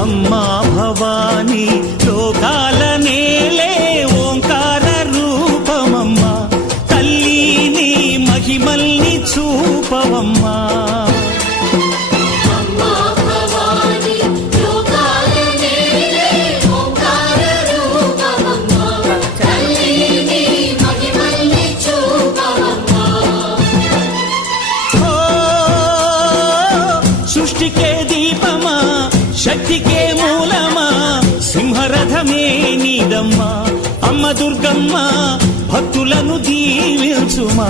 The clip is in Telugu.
అమ్మా భవానీ లోకాల నేలే ఓంకార రూపమమ్మా, తల్లిని మహిమల్ని చూపవమ్మా. సృష్టికే దీపమా, శక్తికే మూలమా, సింహరథమే నీదమ్మా. అమ్మ దుర్గమ్మ భక్తులను దీవించుమా.